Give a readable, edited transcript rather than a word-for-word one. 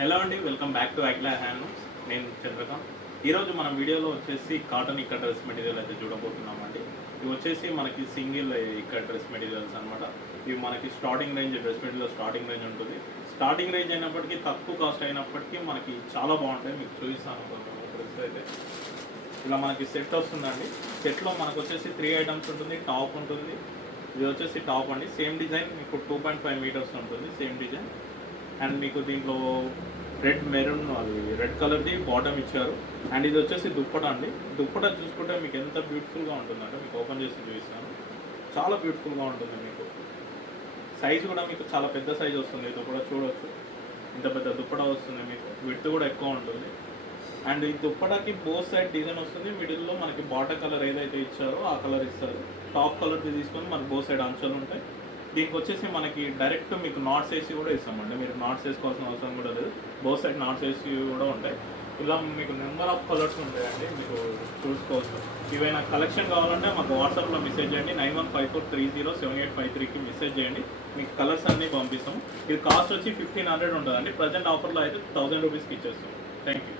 Hello అండి, welcome back to అగ్లా handlooms. నేను చంద్రకాంత్. ఈరోజు మన వీడియోలో వచ్చేసి కాటన్ ఇక్కడ డ్రెస్ మెటీరియల్ అయితే చూడబోతున్నామండి. ఇవి వచ్చేసి మనకి సింగిల్ ఇక్కడ డ్రెస్ మెటీరియల్స్ అనమాట. ఇవి మనకి starting range dress material starting range ఉంటుంది. స్టార్టింగ్ రేంజ్ అయినప్పటికీ తక్కువ కాస్ట్ అయినప్పటికీ మనకి చాలా బాగుంటాయి. మీకు చూపిస్తాను డ్రెస్ అయితే. ఇలా మనకి సెట్ వస్తుందండి. సెట్లో మనకు వచ్చేసి 3 ఐటమ్స్ ఉంటుంది. టాప్ ఉంటుంది, ఇది వచ్చేసి టాప్ అండి. సేమ్ డిజైన్ మీకు 2.5 మీటర్స్ ఉంటుంది, సేమ్ డిజైన్. అండ్ మీకు దీంట్లో రెడ్ మెరూన్ అది రెడ్ కలర్ది బాటమ్ ఇచ్చారు. అండ్ ఇది వచ్చేసి దుప్పటా అండి. దుప్పటా చూసుకుంటే మీకు ఎంత బ్యూటిఫుల్గా ఉంటుందంటే, మీకు ఓపెన్ చేసి చూపిస్తాను. చాలా బ్యూటిఫుల్గా ఉంటుంది. మీకు సైజ్ కూడా మీకు చాలా పెద్ద సైజ్ వస్తుంది. దుప్పటా చూడవచ్చు, ఇంత పెద్ద దుప్పటా వస్తుంది. మీకు విడ్త్ కూడా ఎక్కువ ఉంటుంది. అండ్ ఈ దుప్పటాకి బోత్ సైడ్ డిజైన్ వస్తుంది. మిడిల్లో మనకి బాటమ్ కలర్ ఏదైతే ఇచ్చారో ఆ కలర్ ఇస్తారు. టాప్ కలర్ది తీసుకొని మనకి బోత్ సైడ్ అంచులు ఉంటాయి. దీనికి వచ్చేసి మనకి డైరెక్ట్ మీకు నాట్స్ వేసి కూడా ఇస్తామండి. మీరు నాట్స్ వేసుకోవాల్సిన అవసరం కూడా లేదు. బోత్ సైడ్ నాట్స్ వేసి కూడా ఉంటాయి. ఇలా మీకు నెంబర్ ఆఫ్ కలర్స్ ఉంటాయండి, మీకు చూసుకోవచ్చు. ఏవైనా కలెక్షన్ కావాలంటే మాకు వాట్సాప్లో మెసేజ్ చేయండి. 9154307853కి మెసేజ్ చేయండి. మీకు కలర్స్ అన్నీ పంపిస్తాం. ఇది కాస్ట్ వచ్చి 1500 ఉంటుందండి. ప్రజెంట్ ఆఫర్లో అయితే 1000 రూపీస్కి ఇచ్చేస్తాం. Thank you.